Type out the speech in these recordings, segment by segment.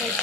1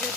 1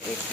1